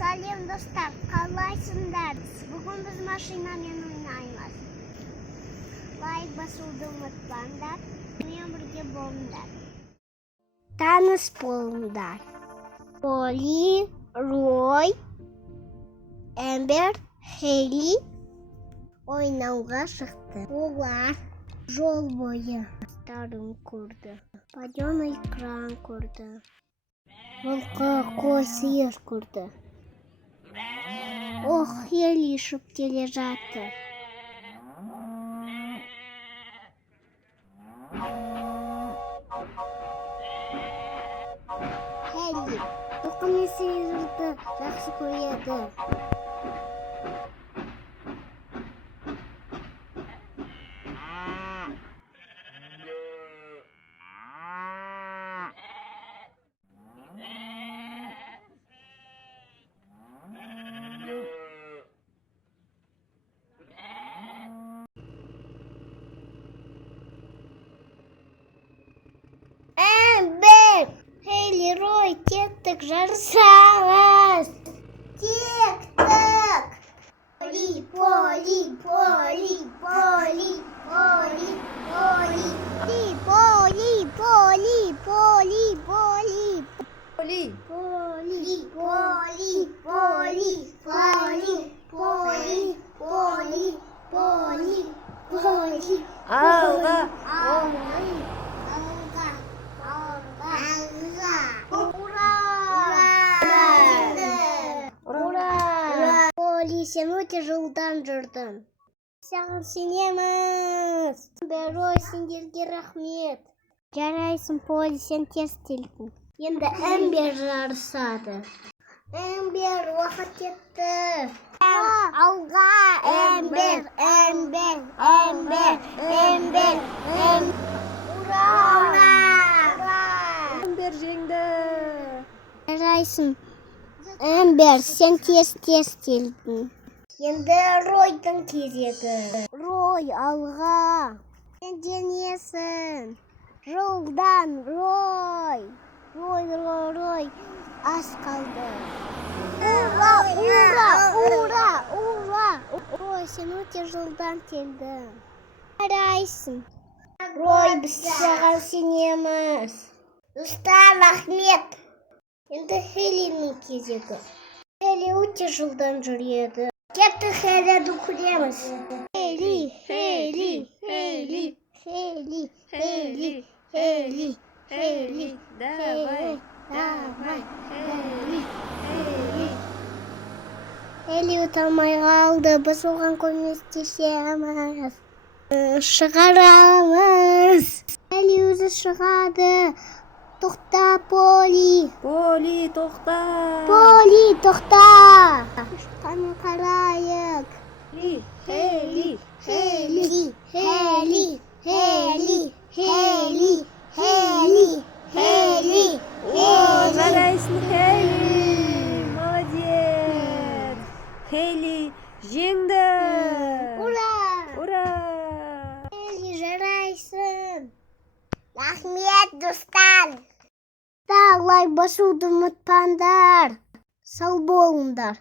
Салем достар, қалайсыңдар? Бүгін біз машинамен ойнаймыз. Лайк басуды ұмытпаңдар, мен бірге болыңдар. Таныс болыңдар. Поли, Рой, Эмбер, Хейли ойнауға шықты. Олар жол бойы старын көрді. Паденый кран көрді. Волқа, қой, сиыр көрді. Ох, Хейли ұшып келе жатыр. Хейли, тоқым мен сиырды жақсы көреді. Эмбер, Хейли, Рой, кеттік жарысамыз. Кеттік. Поли, Поли, Поли, Поли, Поли, Поли, Поли, Поли, Поли, Поли, Поли. Поли, Поли, Поли, Поли, Поли, Поли, Поли, Поли. Алға. Ура! Поли, сен өте жылдан жүрдің. Саған сенеміз. Рой, сендерге рахмет. Жарайсың, Поли, сен тез келдің. Енді Эмбер жарысады. Эмбер, уақыт кетті. Алға! Эмбер, Эмбер, Эмбер, Эмбер, Эмбер. Ура! Эмбер жеңді. Жарайсың. Эмбер, сен тез келдің. Енді Ройдың кезегі. Рой, алға. Сен денесің. Жолдан, Рой. Рой. Аз қалды. Ура! Рой, сен өте жолдан келдің. Жарайсың. Рой, біз саған сенеміз. Достар, рахмет. Енді Хейлиның кезегі. Хейли өте жылдан жүреді. Кетті, Хейлиді көреміз. Хейли, Хейли, Хейли, Хейли, Хейли, Хейли, Хейли, Давай. Хейли, Хейли. Хейли ұталмай қалды, біз оған көмектесеміз. Шығарамыз. Хейли өзі шығады. Тоқта, Поли. Поли, тоқта. Поли, тоқта. Қаны қарайық. Хейли. Хейли, Хейли, Хейли, Хейли, Хейли, Хейли, Жарайсың, Хейли. Молодец. Хейли жеңді. Ура. Хейли, жарайсың. Рахмет, достар. Лайк басуды ұмытпаңдар. Сау болыңдар.